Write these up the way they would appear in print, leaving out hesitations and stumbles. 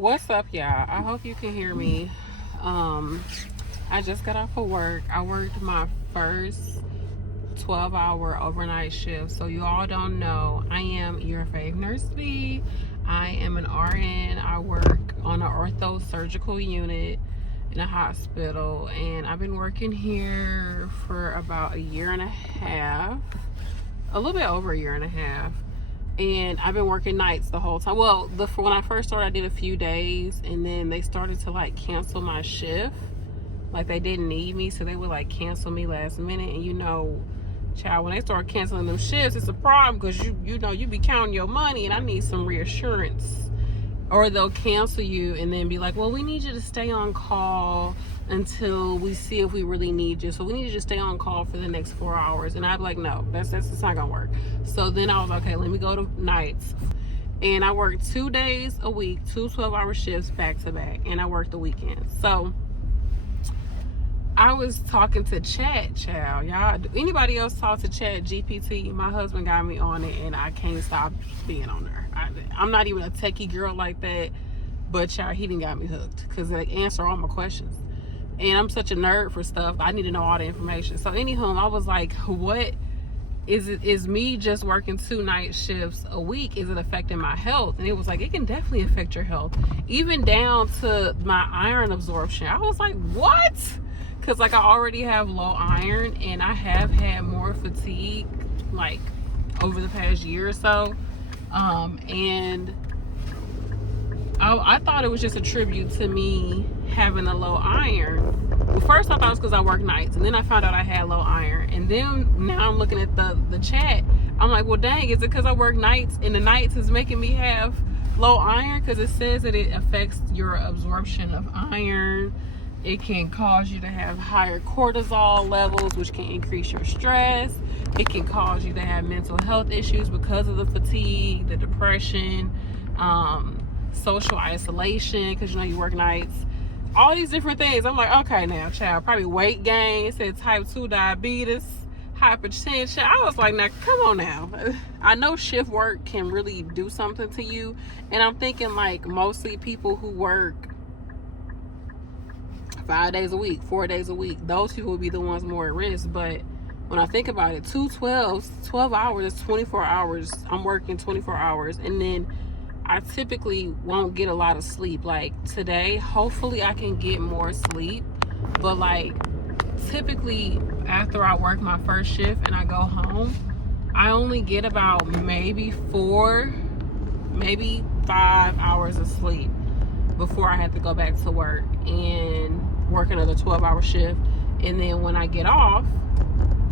What's up, y'all? I hope you can hear me. I just got off of work. I worked my first 12-hour overnight shift. So you all don't know, I am YourFavNurseB. I am an RN. I work on an ortho surgical unit in a hospital, and I've been working here for about a year and a half, a little bit over a year and a half. And I've been working nights the whole time. Well, when I first started, I did a few days, and then they started to like cancel my shift. Like they didn't need me, so they would like cancel me last minute. And you know, child, when they start canceling them shifts, it's a problem because you know you be counting your money, and I need some reassurance. Or they'll cancel you and then be like, well, we need you to stay on call until we see if we really need you. So we need you to stay on call for the next 4 hours. And I'd be like, no, that's not gonna work. So then I was like, okay, let me go to nights. And I worked 2 days a week, 2 12-hour shifts back to back, and I worked the weekend. So I was talking to Chat, child. Y'all, anybody else talk to Chat GPT? My husband got me on it, and I can't stop being on there. I'm not even a techie girl like that, but child, he didn't got me hooked because they answer all my questions. And I'm such a nerd for stuff. I need to know all the information. So anywho, I was like, what is me just working 2 night shifts a week? Is it affecting my health? And it was like, it can definitely affect your health, even down to my iron absorption. I was like, what? Because like I already have low iron, and I have had more fatigue like over the past year or so. And I thought it was just a tribute to me having a low iron. Well, first I thought it was because I work nights, and then I found out I had low iron. And then now I'm looking at the chat. I'm like, well, dang, is it because I work nights, and the nights is making me have low iron? Because it says that it affects your absorption of iron. It can cause you to have higher cortisol levels, which can increase your stress. It can cause you to have mental health issues because of the fatigue, the depression, social isolation, because you know you work nights. All these different things. I'm like, okay now, child, probably weight gain. It said type 2 diabetes, hypertension. I was like, now, come on now. I know shift work can really do something to you. And I'm thinking like mostly people who work 5 days a week, 4 days a week, those people would be the ones more at risk. But when I think about it, 12 hours is 24 hours. I'm working 24 hours, and then I typically won't get a lot of sleep. Like today, hopefully I can get more sleep, but like typically after I work my first shift and I go home, I only get about maybe 4, maybe 5 hours of sleep before I have to go back to work and work another 12-hour shift. And then when I get off,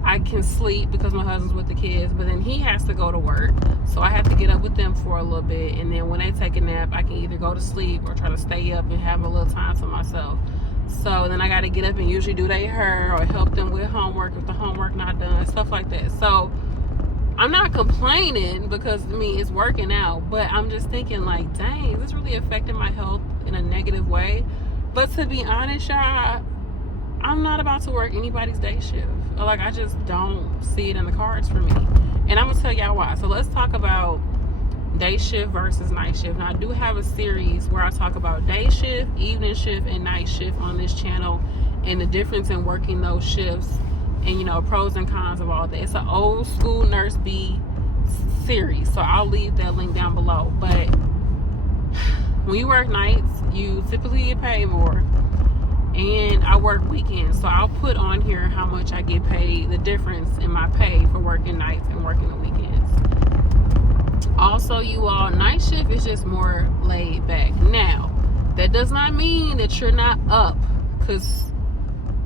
I can sleep because my husband's with the kids, but then he has to go to work, so I have to get up with them for a little bit. And then when they take a nap, I can either go to sleep or try to stay up and have a little time to myself. So then I got to get up and usually do their hair or help them with homework if the homework not done, stuff like that. So I'm not complaining because I mean it's working out, but I'm just thinking like, dang, is this really affecting my health in a negative way? But to be honest, y'all, I'm not about to work anybody's day shift. Like, I just don't see it in the cards for me. And I'm gonna tell y'all why. So let's talk about day shift versus night shift. Now I do have a series where I talk about day shift, evening shift, and night shift on this channel, and the difference in working those shifts, and you know, pros and cons of all that. It's an old school Nurse B series, so I'll leave that link down below. But when you work nights, you typically get paid more, and I work weekends, so I'll put on here how much I get paid, the difference in my pay for working nights and working the weekends. Also, you all, night shift is just more laid back. Now, that does not mean that you're not up, because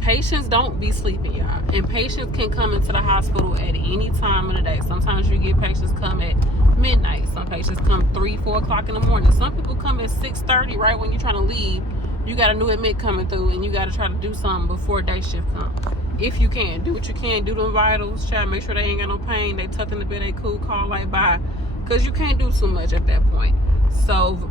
patients don't be sleeping, y'all. And patients can come into the hospital at any time of the day. Sometimes you get patients come at midnight. Some patients come 3, 4 o'clock in the morning. Some people come at 6:30 right when you're trying to leave. You got a new admit coming through, and you got to try to do something before day shift comes. If you can, do what you can. Do them vitals. Try to make sure they ain't got no pain. They tucked in the bed, they cool, call like bye. Because you can't do too much at that point. So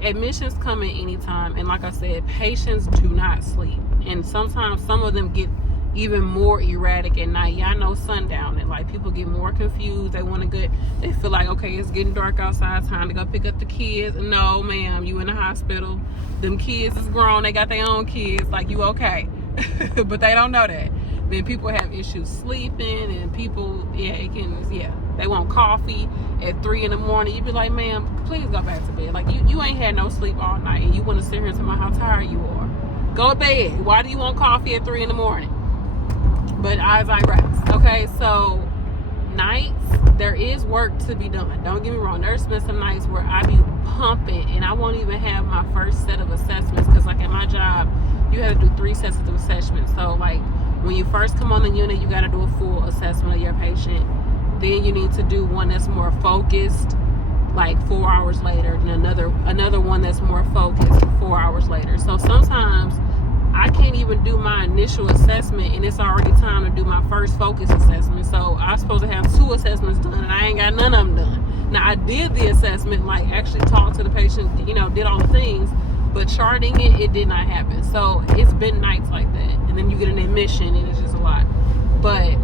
admissions come at any time. And like I said, patients do not sleep. And sometimes some of them get even more erratic at night. Y'all know sundown, and like people get more confused. They feel like, okay, it's getting dark outside, time to go pick up the kids. No, ma'am, you in the hospital. Them kids is grown, they got their own kids. Like, you okay? But they don't know that. Then people have issues sleeping, and people, they want coffee at 3 in the morning. You be like, ma'am, please go back to bed. Like, you ain't had no sleep all night, and you want to sit here and tell me how tired you are. Go to bed. Why do you want coffee at 3 in the morning? But I digress. Okay, so nights, there is work to be done. Don't get me wrong. There's been some nights where I be pumping, and I won't even have my first set of assessments, because like at my job, you have to do 3 sets of assessments. So like when you first come on the unit, you got to do a full assessment of your patient. Then you need to do one that's more focused, like 4 hours later, and another one that's more focused 4 hours later. So sometimes I can't even do my initial assessment, and it's already time to do my first focus assessment. So I'm supposed to have 2 assessments done, and I ain't got none of them done. Now, I did the assessment, like actually talked to the patient, did all the things, but charting it did not happen. So it's been nights like that. And then you get an admission, and it's just a lot. But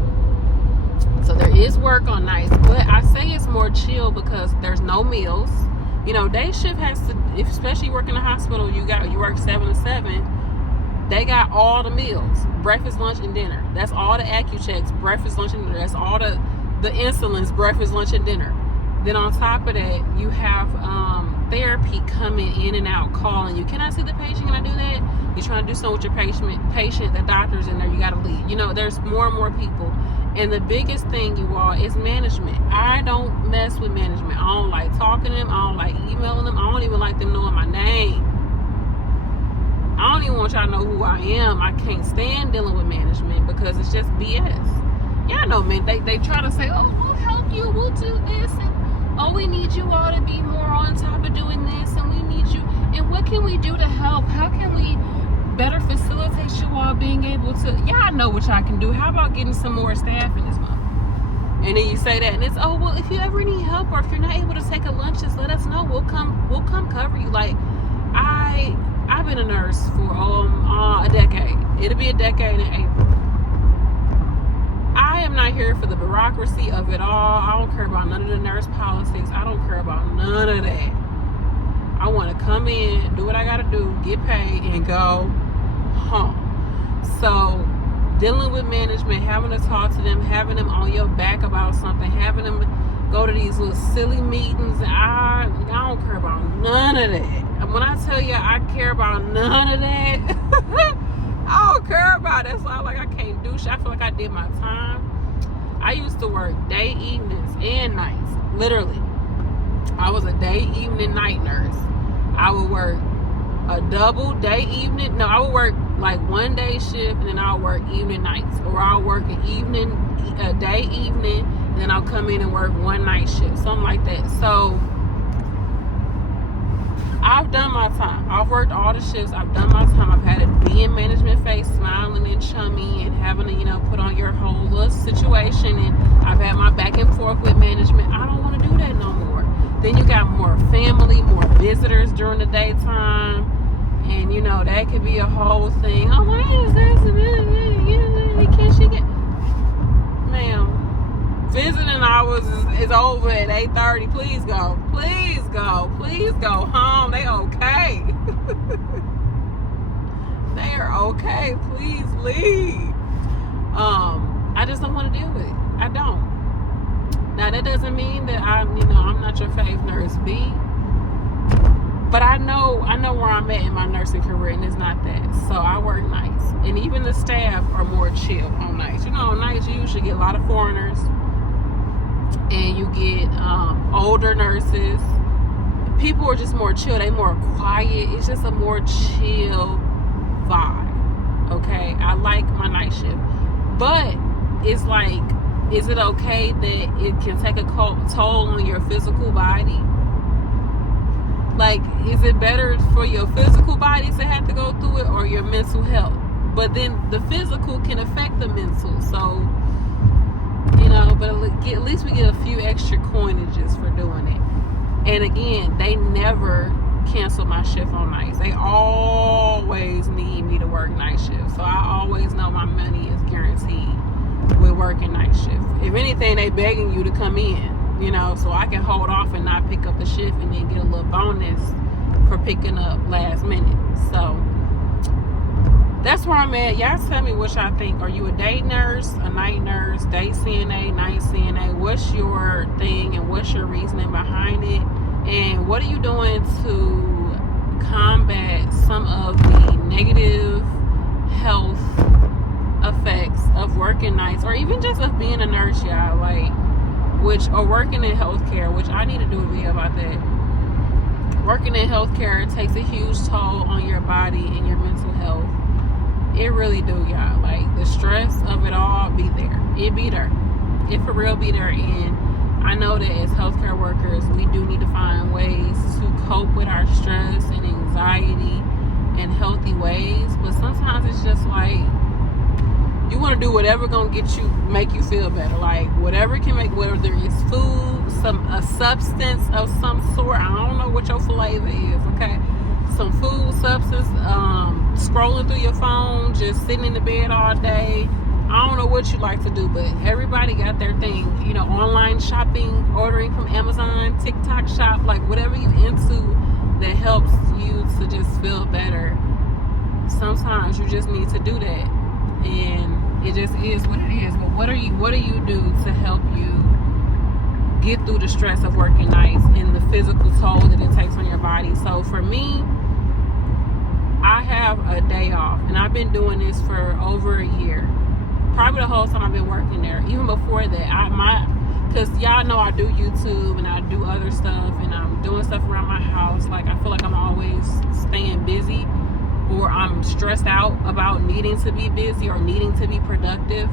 so there is work on nights, but I say it's more chill because there's no meals. Day shift has to, especially working in the hospital, you work 7 to 7. They got all the meals, breakfast, lunch, and dinner. That's all the Accu-Checks, breakfast, lunch, and dinner. That's all the insulins, breakfast, lunch, and dinner. Then on top of that, you have therapy coming in and out, calling you. Can I see the patient? Can I do that? You're trying to do something with your patient, the doctor's in there, you got to leave. There's more and more people. And the biggest thing, you all, is management. I don't mess with management. I don't like talking to them. I don't like emailing them. I don't even like them knowing my name. I don't even want y'all to know who I am. I can't stand dealing with management because it's just BS. Y'all know, man, they try to say, oh, we'll help you, we'll do this, and oh, we need you all to be more on top of doing this, and we need you, and what can we do to help? How can we better facilitate you all being able to, y'all know what y'all can do. How about getting some more staff in this month? And then you say that, and it's, oh, well, if you ever need help, or if you're not able to take a lunch, just let us know. We'll come cover you. Like, I've been a nurse for a decade. It'll be a decade in April. I am not here for the bureaucracy of it all. I don't care about none of the nurse politics. I don't care about none of that. I want to come in, do what I got to do, get paid, and go home. So dealing with management, having to talk to them, having them on your back about something, having them go to these little silly meetings, I don't care about none of that. And when I tell you I care about none of that, I don't care about it. So I can't do shit. I feel like I did my time. I used to work day, evenings, and nights. Literally. I was a day, evening, night nurse. I would work a double day, evening. No, I would work like one day shift, and then I'll work evening, nights. Or I'll work a day, evening, and then I'll come in and work one night shift. Something like that. So I've done my time. I've worked all the shifts. I've done my time. I've had to be in management face, smiling and chummy, and having to, put on your whole little situation. And I've had my back and forth with management. I don't want to do that no more. Then you got more family, more visitors during the daytime. And, that could be a whole thing. Oh, why is that? Can she get... Ma'am, visiting hours is over at 8:30. Please go. Please go. Please go home. They okay. They are okay. Please leave. I just don't want to deal with it. I don't. Now, that doesn't mean that I'm not your YourFavNurseB. But I know where I'm at in my nursing career, and it's not that. So I work nights. And even the staff are more chill on nights. On nights you usually get a lot of foreigners. And you get older nurses. People are just more chill. They more quiet. It's just a more chill vibe. Okay? I like my night shift. But it's like, is it okay that it can take a toll on your physical body? Like, is it better for your physical body to have to go through it, or your mental health? But then the physical can affect the mental. So, but at least we get a few extra coinages for doing it. And again, they never cancel my shift on nights. They always need me to work night shift. So I always know my money is guaranteed with working night shift. If anything, they begging you to come in, you know, so I can hold off and not pick up the shift and then get a little bonus for picking up last minute. So that's where I'm at. Y'all tell me what y'all think. Are you a day nurse, a night nurse, day CNA, night CNA? What's your thing and what's your reasoning behind it? And what are you doing to combat some of the negative health effects of working nights, or even just of being a nurse, y'all, like, or working in healthcare, which I need to do a video about that. Working in healthcare takes a huge toll on your body and your mental health. It really do, y'all. Like, the stress of it all be there. It be there. It for real be there. And I know that as healthcare workers, we do need to find ways to cope with our stress and anxiety in healthy ways. But sometimes it's just like, you want to do whatever gonna make you feel better. Like, whatever can make, whether it's food, a substance of some sort. I don't know what your flavor is, okay? Some food, substance, scrolling through your phone, just sitting in the bed all day. I don't know what you like to do, but everybody got their thing. You know, online shopping, ordering from Amazon, TikTok shop, like whatever you into that helps you to just feel better. Sometimes you just need to do that. And it just is what it is. But what do you do to help you get through the stress of working nights and the physical toll that it takes on your body? So for me, I have a day off, and I've been doing this for over a year. Probably the whole time I've been working there. Even before that, because y'all know I do YouTube and I do other stuff, and I'm doing stuff around my house. Like, I feel like I'm always staying busy, or I'm stressed out about needing to be busy or needing to be productive.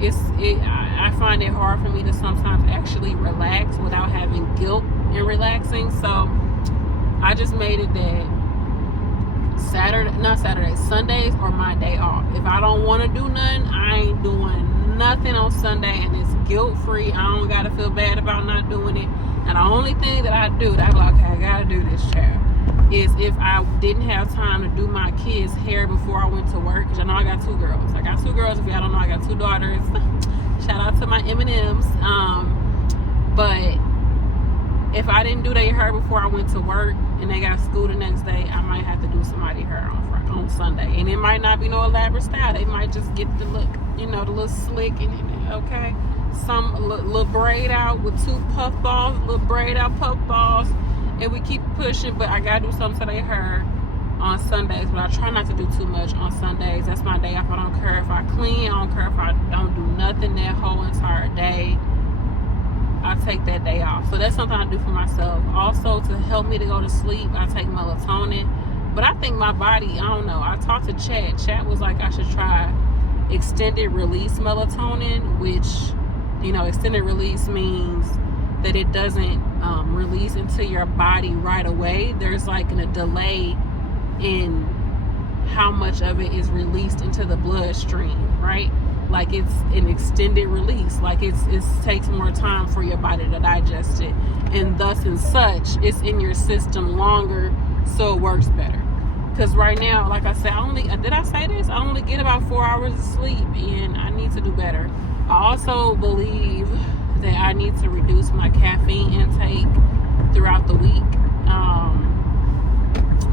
I find it hard for me to sometimes actually relax without having guilt in relaxing. So I just made it that Sundays are my day off. If I don't want to do nothing, I ain't doing nothing on Sunday, and it's guilt free. I don't gotta feel bad about not doing it. And the only thing that I do that I'm like, okay, I gotta do this, child, is if I didn't have time to do my kids' hair before I went to work, because I know I got two girls. If y'all don't know, I got two daughters. Shout out to my M&Ms. But if I didn't do their hair before I went to work and they got school the next day, I might have to do somebody's hair on Sunday. And it might not be no elaborate style. They might just get the look, the little slick and okay? Some little braid out with two puff balls, little braid out puff balls. And we keep pushing, but I gotta do something to their hair on Sundays. But I try not to do too much on Sundays. That's my day off. I don't care if I clean. I don't care if I don't do nothing that whole entire day. I take that day off. So that's something I do for myself. Also, to help me to go to sleep, I take melatonin. But I think my body, I don't know. I talked to Chat. Chat was like, I should try extended release melatonin, which, extended release means that it doesn't release into your body right away. There's like a delay in how much of it is released into the bloodstream, right? Like, it's an extended release. Like, it takes more time for your body to digest it, and thus and such, it's in your system longer, so it works better. Because right now, like I said, I only get about 4 hours of sleep, and I need to do better. I also believe that I need to reduce my caffeine intake throughout the week,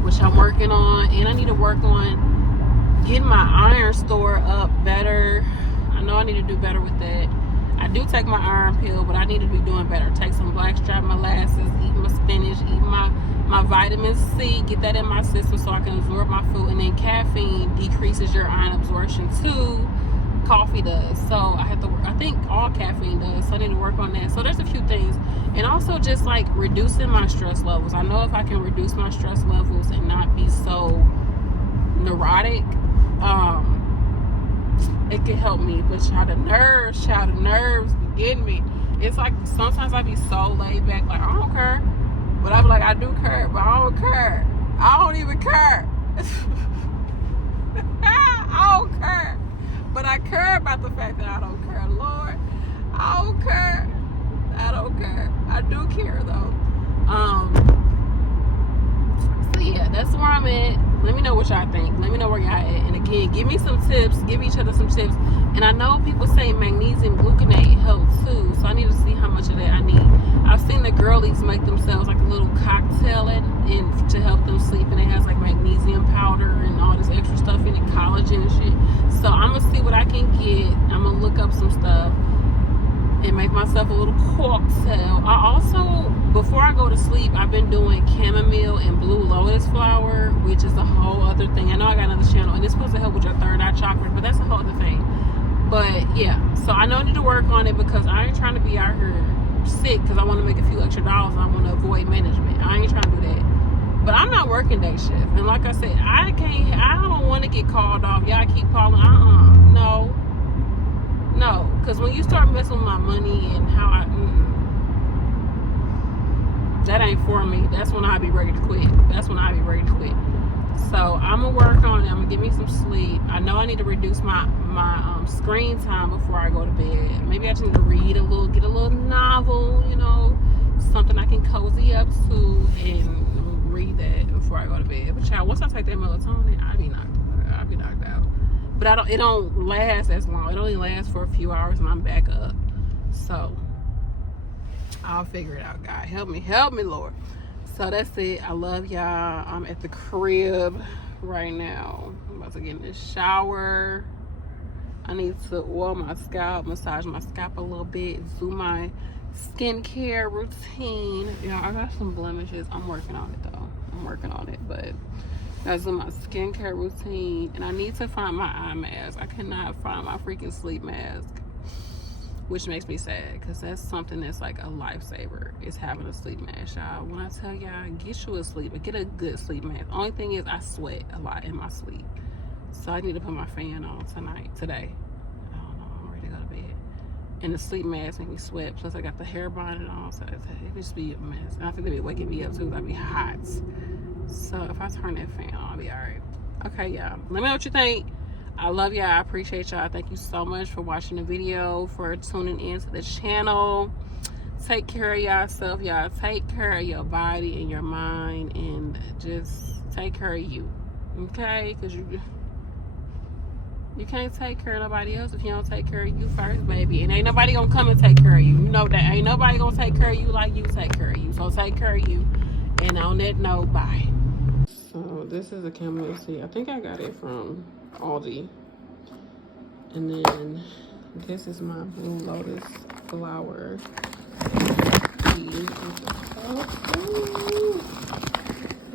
which I'm working on. And I need to work on getting my iron store up better. I know I need to do better with that. I do take my iron pill, but I need to be doing better. Take some blackstrap molasses, eat my spinach, eat my vitamin C, get that in my system so I can absorb my food. And then caffeine decreases your iron absorption too. Coffee does. So I think all caffeine does. So I need to work on that. So there's a few things. And also just like reducing my stress levels. I know if I can reduce my stress levels and not be so neurotic, it can help me. But the nerves be getting me. It's like sometimes I be so laid back, like I don't care. But I be like, I do care, but I don't care. I don't even care. I don't care. But I care about the fact that I don't care. Lord, I don't care. I don't care. I do care though. comment. Let me know what y'all think. Let me know where y'all at. And again, give me some tips. Give each other some tips. And I know people say magnesium gluconate helps too. So I need to see how much of that I need. I've seen the girlies make themselves like a little cocktail and to help them sleep. And it has like magnesium powder and all this extra stuff in it, collagen and shit. So I'm going to see what I can get. I'm going to look up some stuff and make myself a little cocktail. I also, before I go to sleep, I've been doing chamomile and blue lotus flower, which is a whole other thing. I know I got another channel, and it's supposed to help with your third eye chakra, but that's a whole other thing. But yeah, so I know I need to work on it because I ain't trying to be out here sick because I want to make a few extra dollars and I want to avoid management. I ain't trying to do that. But I'm not working day shift, and like I said, I don't want to get called off. Y'all keep calling. No, because when you start messing with my money and how that ain't for me. That's when I be ready to quit. So I'm gonna work on it. I'm gonna get me some sleep. I know I need to reduce my screen time before I go to bed. Maybe I just need to read a little, get a little novel, you know, something I can cozy up to and read that before I go to bed. But child, once I take that melatonin, I'll be knocked out. But it don't last as long. It only lasts for a few hours and I'm back up. So I'll figure it out, God. Help me, Lord. So that's it. I love y'all. I'm at the crib right now. I'm about to get in the shower. I need to oil my scalp, massage my scalp a little bit, do my skincare routine. Yeah, I got some blemishes. I'm working on it though. But that's my skincare routine, and I need to find my eye mask. I cannot find my freaking sleep mask, which makes me sad because that's something that's like a lifesaver, is having a sleep mask, y'all. When I tell y'all, get you a sleep, get a good sleep mask. Only thing is I sweat a lot in my sleep, so I need to put my fan on today. I don't know, I'm ready to go to bed. And the sleep mask make me sweat, plus I got the hair bonnet on, so it just be a mess. And I think they be waking me up too, because I be hot. So if I turn that fan on, I'll be all right. Okay, y'all. Let me know what you think. I love y'all. I appreciate y'all. Thank you so much for watching the video, for tuning in to the channel. Take care of yourself, y'all. Take care of your body and your mind, and just take care of you. Okay? Because you can't take care of nobody else if you don't take care of you first, baby. And ain't nobody gonna come and take care of you. You know that. Ain't nobody gonna take care of you like you take care of you. So take care of you. And on that note, bye. So this is a chamomile tea. I think I got it from Aldi. And then this is my blue lotus flower tea.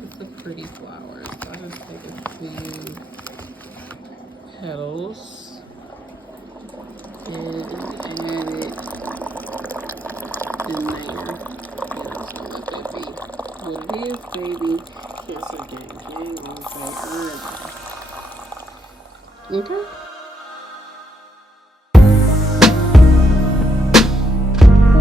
It's a pretty flower. So I just take a few petals and add it in there. So let that be what it is, baby. Cancer gang on say herb. Okay.